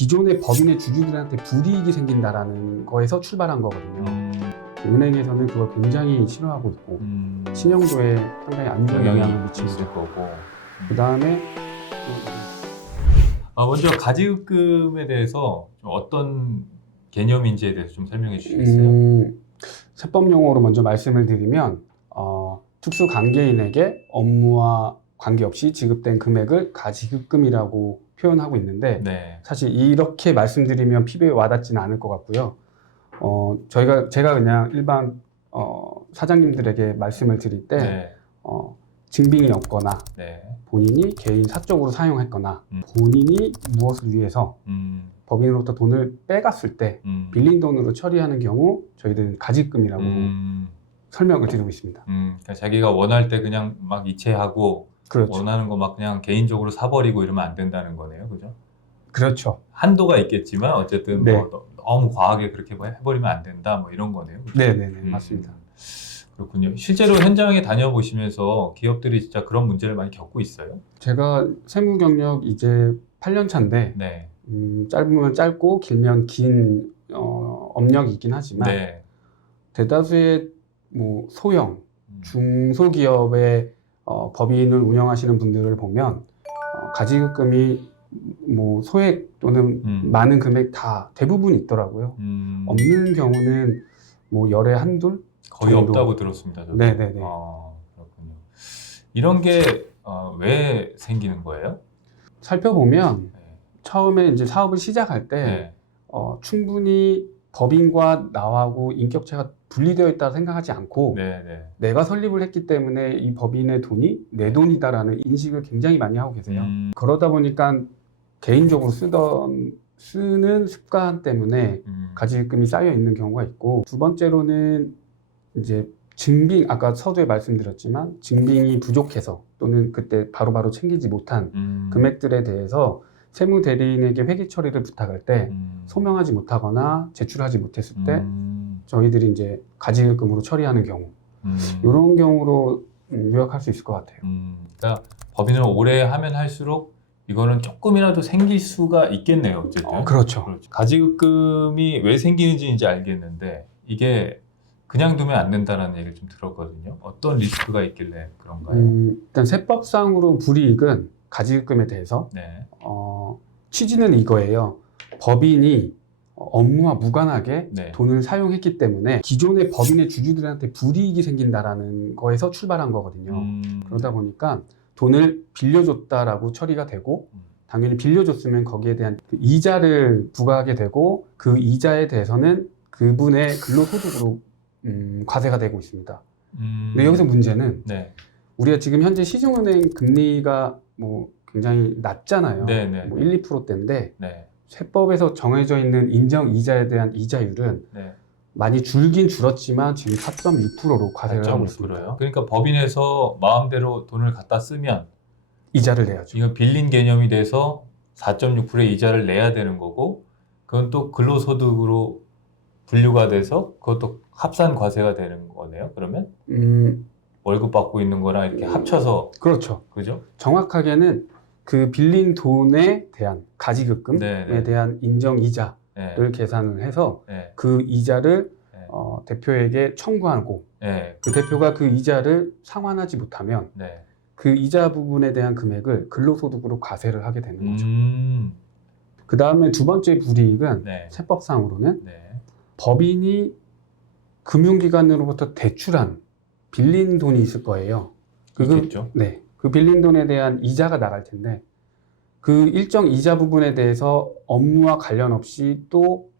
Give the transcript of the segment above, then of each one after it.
기존의 법인의 주주들한테 불이익이 생긴다라는 거에서 출발한 거거든요. 은행에서는 그걸 굉장히 싫어하고 있고 신용도에 상당히 안 좋은 영향을 미치고 있을 거고. 그 다음에 먼저 가지급금에 대해서 좀 어떤 개념인지에 대해서 좀 설명해 주시겠어요? 세법 용어로 먼저 말씀을 드리면 특수 관계인에게 업무와 관계없이 지급된 금액을 가지급금이라고 표현하고 있는데 네. 사실 이렇게 말씀드리면 피부에 와닿지는 않을 것 같고요. 제가 그냥 일반 사장님들에게 말씀을 드릴 때 네. 증빙이 없거나 네. 본인이 개인 사적으로 사용했거나 본인이 무엇을 위해서 법인으로부터 돈을 빼갔을 때 빌린 돈으로 처리하는 경우 저희들은 가지급금이라고 설명을 드리고 있습니다. 그러니까 자기가 원할 때 그냥 막 이체하고 그렇죠. 원하는 거 막 그냥 개인적으로 사버리고 이러면 안 된다는 거네요, 그죠? 그렇죠. 한도가 있겠지만 어쨌든 네. 뭐 너무 과하게 그렇게 해버리면 안 된다, 뭐 이런 거네요. 그죠? 네네네 맞습니다. 그렇군요. 실제로 현장에 다녀보시면서 기업들이 진짜 그런 문제를 많이 겪고 있어요? 제가 세무 경력 이제 8년 차인데 네. 짧으면 짧고 길면 긴 업력이 있긴 하지만 네. 대다수의 뭐 소형, 중소기업의 법인을 운영하시는 분들을 보면 가지급금이 뭐 소액 또는 많은 금액 다 대부분 있더라고요. 없는 경우는 뭐 열에 한둘 거의 정도. 없다고 들었습니다. 저도. 네네네. 그렇군요. 이런 게 왜 생기는 거예요? 살펴보면 네. 처음에 이제 사업을 시작할 때 네. 충분히 법인과 나하고 인격체가 분리되어 있다 생각하지 않고 네. 네. 내가 설립을 했기 때문에 이 법인의 돈이 내 돈이다라는 인식을 굉장히 많이 하고 계세요. 그러다 보니까 개인적으로 쓰는 습관 때문에 가지급금이 쌓여 있는 경우가 있고, 두 번째로는 이제 증빙, 아까 서두에 말씀드렸지만 증빙이 부족해서 또는 그때 바로바로 챙기지 못한 금액들에 대해서 세무대리인에게 회계 처리를 부탁할 때 소명하지 못하거나 제출하지 못했을 때 저희들이 이제 가지급금으로 처리하는 경우, 이런 경우로 요약할 수 있을 것 같아요. 그러니까 법인을 오래 하면 할수록 이거는 조금이라도 생길 수가 있겠네요. 어쨌든. 그렇죠. 가지급금이 왜 생기는지 이제 알겠는데 이게 그냥 두면 안 된다는 얘기를 좀 들었거든요. 어떤 리스크가 있길래 그런가요? 일단 세법상으로 불이익은 가지급금에 대해서 네. 취지는 이거예요. 법인이 업무와 무관하게 네. 돈을 사용했기 때문에 기존의 법인의 주주들한테 불이익이 생긴다라는 거에서 출발한 거거든요. 그러다 보니까 돈을 빌려줬다라고 처리가 되고 당연히 빌려줬으면 거기에 대한 그 이자를 부과하게 되고 그 이자에 대해서는 그분의 근로소득으로 과세가 되고 있습니다. 근데 여기서 문제는 네. 우리가 지금 현재 시중은행 금리가 뭐 굉장히 낮잖아요. 네네. 뭐 1, 2%대인데 네. 세법에서 정해져 있는 인정 이자에 대한 이자율은 네. 많이 줄긴 줄었지만 지금 4.6%로 과세를 하고 있습니다. 4.6%요? 그러니까 법인에서 마음대로 돈을 갖다 쓰면 이자를 내야죠. 이건 빌린 개념이 돼서 4.6%의 이자를 내야 되는 거고, 그건 또 근로소득으로 분류가 돼서 그것도 합산 과세가 되는 거네요. 그러면 월급 받고 있는 거랑 이렇게 합쳐서. 그렇죠. 그죠? 정확하게는 그 빌린 돈에 대한 가지급금에 네네. 대한 인정 이자를 네. 계산을 해서 네. 그 이자를 네. 대표에게 청구하고 네. 그 대표가 그 이자를 상환하지 못하면 네. 그 이자 부분에 대한 금액을 근로소득으로 과세를 하게 되는 거죠. 그 다음에 두 번째 불이익은 네. 세법상으로는 네. 법인이 금융기관으로부터 대출한 빌린 돈이 있을 거예요. 있겠죠. 네. 그 빌린 돈에 대한 이자가 나갈 텐데 그 일정 이자 부분에 대해서 업무와 관련 없이 또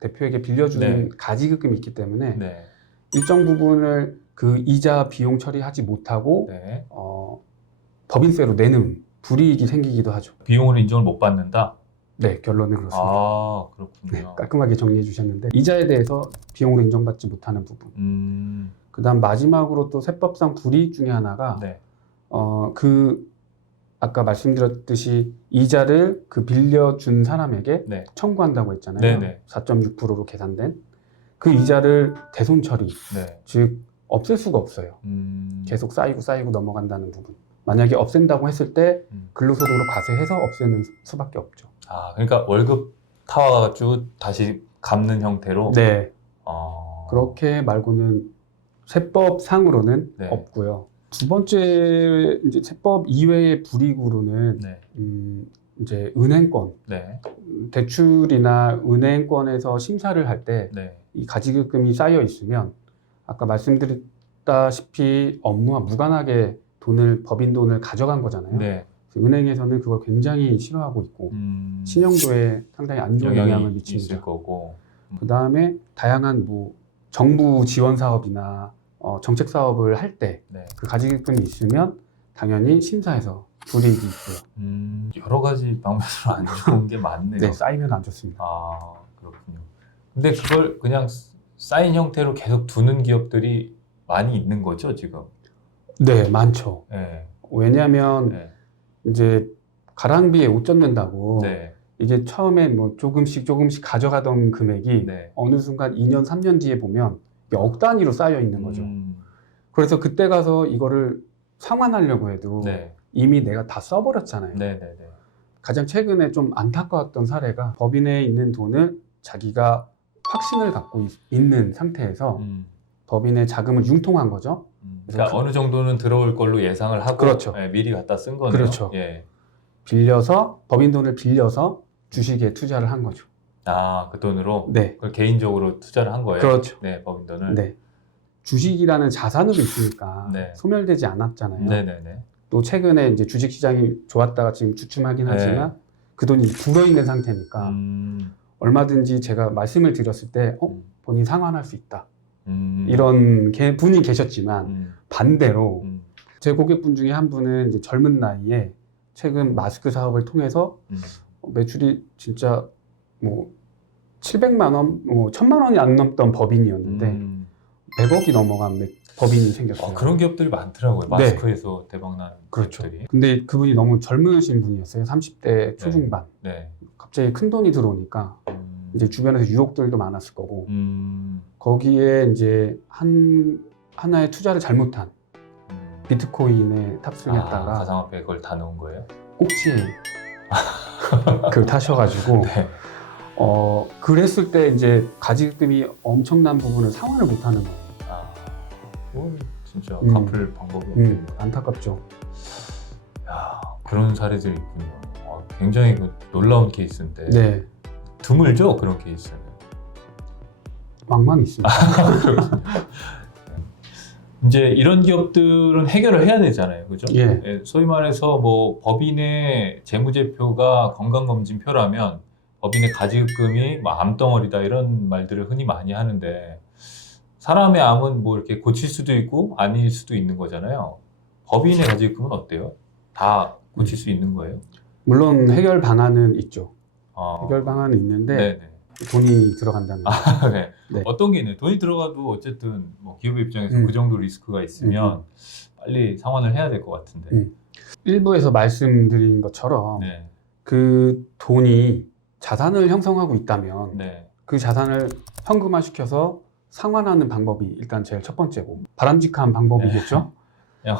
대표에게 빌려준 네. 가지급금이 있기 때문에 네. 일정 부분을 그 이자 비용 처리하지 못하고 네. 법인세로 내는 불이익이 생기기도 하죠. 비용으로 인정을 못 받는다? 네, 결론은 그렇습니다. 아, 네, 그렇군요. 깔끔하게 정리해 주셨는데 이자에 대해서 비용으로 인정받지 못하는 부분. 그 다음 마지막으로 또 세법상 불이익 중에 하나가 네. 아까 말씀드렸듯이 이자를 그 빌려준 사람에게 네. 청구한다고 했잖아요. 네네. 4.6%로 계산된 그 이자를 대손 처리, 네. 즉 없앨 수가 없어요. 계속 쌓이고 넘어간다는 부분. 만약에 없앤다고 했을 때 근로소득으로 과세해서 없애는 수밖에 없죠. 아, 그러니까 월급 타와가지고 다시 갚는 형태로. 네. 어. 그렇게 말고는 세법상으로는 네. 없고요. 두 번째 이제 세법 이외의 불이익으로는 네. 이제 은행권, 네. 대출이나 은행권에서 심사를 할 때 네. 이 가지급금이 쌓여 있으면 아까 말씀드렸다시피 업무와 무관하게 법인 돈을 가져간 거잖아요. 네. 그래서 은행에서는 그걸 굉장히 싫어하고 있고 신용도에 상당히 안 좋은 영향을 있을 미칩니다. 거고. 그 다음에 다양한 뭐 정부 지원 사업이나 정책 사업을 할 때 그 네. 가지급금이 있으면 당연히 심사에서 불이익이 있고요. 여러 가지 방면으로 안 좋은 게 많네요. 네, 쌓이면 안 좋습니다. 아, 그렇군요. 근데 그걸 그냥 쌓인 형태로 계속 두는 기업들이 많이 있는 거죠, 지금? 네, 많죠. 네. 왜냐하면 네. 이제 가랑비에 옷 젖는다고 네. 이게 처음에 뭐 조금씩 가져가던 금액이 네. 어느 순간 2년, 3년 뒤에 보면 이게 억 단위로 쌓여 있는 거죠. 음. 그래서 그때 가서 이거를 상환하려고 해도 네. 이미 내가 다 써버렸잖아요. 네, 네, 네. 가장 최근에 좀 안타까웠던 사례가 법인에 있는 돈을 자기가 확신을 갖고 있는 상태에서 법인의 자금을 융통한 거죠. 그러니까 어느 정도는 들어올 걸로 예상을 하고 그렇죠. 네, 미리 갖다 쓴 거네요. 그렇죠. 예. 법인 돈을 빌려서 주식에 투자를 한 거죠. 아, 그 돈으로? 네. 그걸 개인적으로 투자를 한 거예요? 그렇죠. 네, 법인 돈을? 네. 주식이라는 자산으로 있으니까 네. 소멸되지 않았잖아요. 네, 네, 네. 또 최근에 이제 주식 시장이 좋았다가 지금 주춤하긴 하지만 그 돈이 불어있는 상태니까 얼마든지 제가 말씀을 드렸을 때 본인 상환할 수 있다. 이런 분이 계셨지만 반대로 제 고객분 중에 한 분은 이제 젊은 나이에 최근 마스크 사업을 통해서 매출이 진짜 뭐 700만 원, 뭐 1000만 원이 안 넘던 법인이었는데 100억이 넘어간 법인이 생겼어요. 그런 기업들이 많더라고요. 네. 마스크에서 대박난 그렇죠. 기업들이. 근데 그분이 너무 젊으신 분이었어요. 30대 초중반. 네. 갑자기 큰 돈이 들어오니까 이제 주변에서 유혹들도 많았을 거고 거기에 이제 하나의 투자를 잘못한 비트코인에 탑승을 했다가 가상화폐에 그걸 다 넣은 거예요? 꼭지에 그걸 타셔가지고 네. 그랬을 때 이제 가지급금이 엄청난 부분을 상환을 못하는 거예요. 그건 진짜 갚을 방법이 없네요. 안타깝죠. 야, 그런 사례들이 있군요. 굉장히 놀라운 케이스인데 네. 드물죠, 그런 케이스는. 왕왕 있습니다. 이제 이런 기업들은 해결을 해야 되잖아요, 그죠? 예. 소위 말해서 뭐 법인의 재무제표가 건강검진표라면 법인의 가지급금이 뭐 암덩어리다 이런 말들을 흔히 많이 하는데 사람의 암은 뭐 이렇게 고칠 수도 있고 아닐 수도 있는 거잖아요. 법인의 가지급금은 어때요? 다 고칠 수 있는 거예요? 물론 해결 방안은 있죠. 아. 해결 방안은 있는데 네네. 돈이 들어간다는 거죠. 네. 네. 어떤 게 있나요? 돈이 들어가도 어쨌든 뭐 기업의 입장에서 음. 그 정도 리스크가 있으면 빨리 상환을 해야 될 것 같은데. 일부에서 말씀드린 것처럼 네. 그 돈이 자산을 형성하고 있다면 네. 그 자산을 현금화시켜서 상환하는 방법이 일단 제일 첫 번째고 바람직한 방법이겠죠. 그냥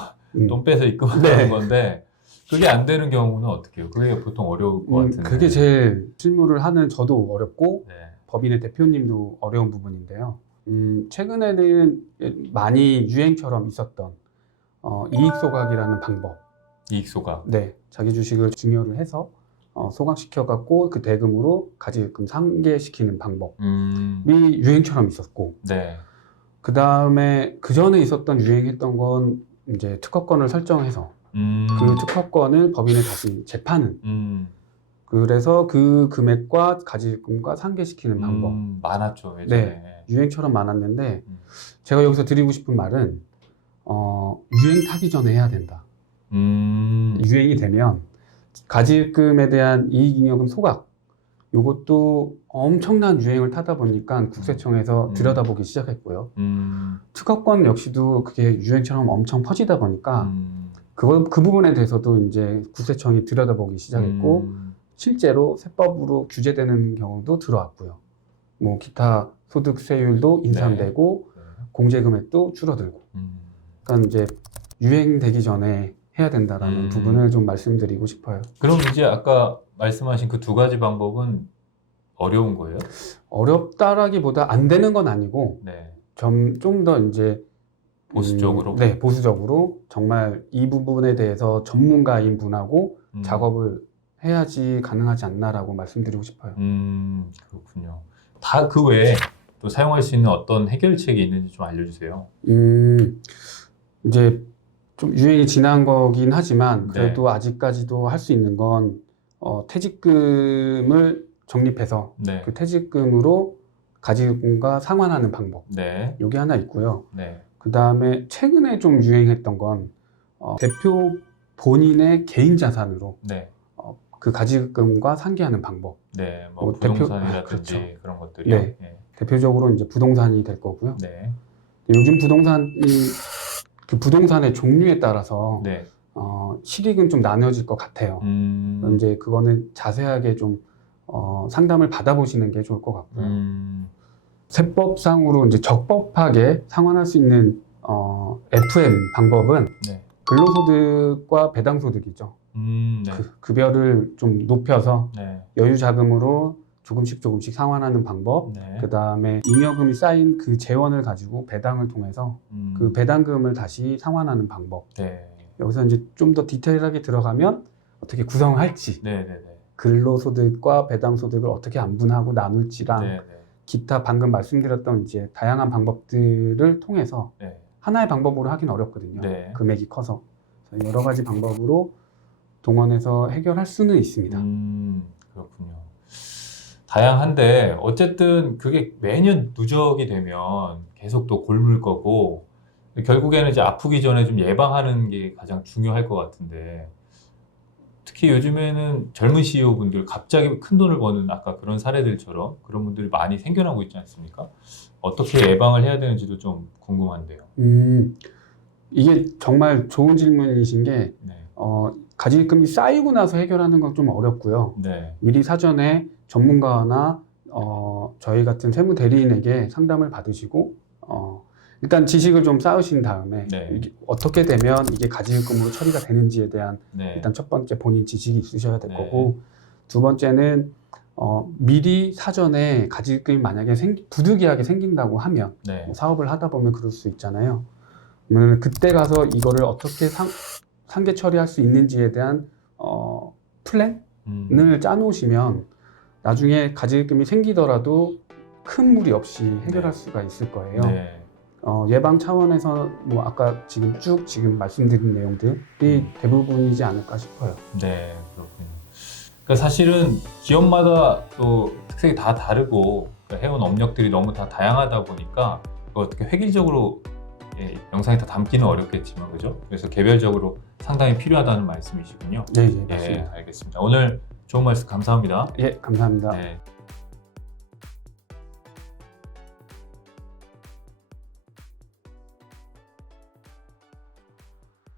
돈 빼서 입금하는 네. 건데 그게 안 되는 경우는 어떻게 해요? 그게 보통 어려울 것 같은데. 그게 제일 실무를 하는 저도 어렵고 네. 법인의 대표님도 어려운 부분인데요. 최근에는 많이 유행처럼 있었던 이익 소각이라는 방법. 이익 소각. 네, 자기 주식을 증여를 해서 소각시켜 갖고 그 대금으로 가지금 상계시키는 방법이 유행처럼 있었고, 네. 그 다음에 그 전에 있었던 유행했던 건 이제 특허권을 설정해서 그 특허권을 법인에 다시 재파는. 그래서 그 금액과 가지금과 상계시키는 방법. 많았죠, 예전에. 네, 유행처럼 많았는데 제가 여기서 드리고 싶은 말은 유행 타기 전에 해야 된다. 유행이 되면 가지금에 대한 이익잉여금 소각 이것도 엄청난 유행을 타다 보니까 국세청에서 들여다보기 시작했고요. 특허권 역시도 그게 유행처럼 엄청 퍼지다 보니까 그 부분에 대해서도 이제 국세청이 들여다보기 시작했고 실제로 세법으로 규제되는 경우도 들어왔고요. 뭐 기타 소득세율도 인상되고 네. 공제 금액도 줄어들고. 그러니까 이제 유행되기 전에 해야 된다라는 부분을 좀 말씀드리고 싶어요. 그럼 이제 아까 말씀하신 그 두 가지 방법은 어려운 거예요? 어렵다라기보다 안 되는 건 아니고 네. 좀 더 이제 보수적으로? 네, 보수적으로 정말 이 부분에 대해서 전문가인 분하고 작업을 해야지 가능하지 않나라고 말씀드리고 싶어요. 그렇군요. 다 그 외에 또 사용할 수 있는 어떤 해결책이 있는지 좀 알려주세요. 이제 좀 유행이 지난 거긴 하지만 그래도 네. 아직까지도 할 수 있는 건 퇴직금을 적립해서 네. 그 퇴직금으로 가지금과 상환하는 방법. 네. 여기 하나 있고요. 네. 그 다음에 최근에 좀 유행했던 건 대표 본인의 개인 자산으로 네. 그 가지금과 상기하는 방법. 네. 뭐 뭐 부동산이라든지 그렇죠. 그런 것들이요. 네. 네. 대표적으로 이제 부동산이 될 거고요. 네. 요즘 부동산이 그 부동산의 종류에 따라서 네. 실익은 좀 나눠질 것 같아요. 이제 그거는 자세하게 좀 상담을 받아보시는 게 좋을 것 같고요. 세법상으로 이제 적법하게 상환할 수 있는 FM 방법은 네. 근로소득과 배당소득이죠. 네. 그 급여를 좀 높여서 네. 여유 자금으로 조금씩 상환하는 방법. 네. 그 다음에 잉여금이 쌓인 그 재원을 가지고 배당을 통해서 그 배당금을 다시 상환하는 방법. 네. 여기서 이제 좀 더 디테일하게 들어가면 어떻게 구성할지, 네. 네. 네. 근로소득과 배당소득을 어떻게 안분하고 나눌지랑 네. 네. 기타 방금 말씀드렸던 이제 다양한 방법들을 통해서 네. 하나의 방법으로 하긴 어렵거든요. 네. 금액이 커서 그래서 여러 가지 방법으로 동원해서 해결할 수는 있습니다. 그렇군요. 다양한데 어쨌든 그게 매년 누적이 되면 계속 또 골물 거고 결국에는 이제 아프기 전에 좀 예방하는 게 가장 중요할 것 같은데 특히 요즘에는 젊은 CEO분들 갑자기 큰 돈을 버는 아까 그런 사례들처럼 그런 분들이 많이 생겨나고 있지 않습니까? 어떻게 예방을 해야 되는지도 좀 궁금한데요. 이게 정말 좋은 질문이신 게 네. 가지금이 쌓이고 나서 해결하는 건 좀 어렵고요. 네. 미리 사전에 전문가나 저희 같은 세무 대리인에게 상담을 받으시고 일단 지식을 좀 쌓으신 다음에 네. 이게 어떻게 되면 이게 가지금으로 처리가 되는지에 대한 네. 일단 첫 번째 본인 지식이 있으셔야 될 네. 거고 두 번째는 미리 사전에 가지금이 만약에 부득이하게 생긴다고 하면 네. 뭐 사업을 하다 보면 그럴 수 있잖아요. 그러면 그때 가서 이거를 어떻게 상계 처리할 수 있는지에 대한 플랜을 짜놓으시면 나중에 가지금이 생기더라도 큰 무리 없이 해결할 네. 수가 있을 거예요. 네. 예방 차원에서 뭐 아까 지금 말씀드린 내용들이 대부분이지 않을까 싶어요. 네, 그렇군요. 그러니까 사실은 기업마다 또 특색이 다 다르고 그러니까 해온 업력들이 너무 다 다양하다 보니까 어떻게 획일적으로 영상에 다 담기는 어렵겠지만 그죠? 그래서 개별적으로 상담이 필요하다는 말씀이시군요. 네, 예, 맞습니다. 알겠습니다. 오늘 좋은 말씀 감사합니다. 예, 감사합니다. 네.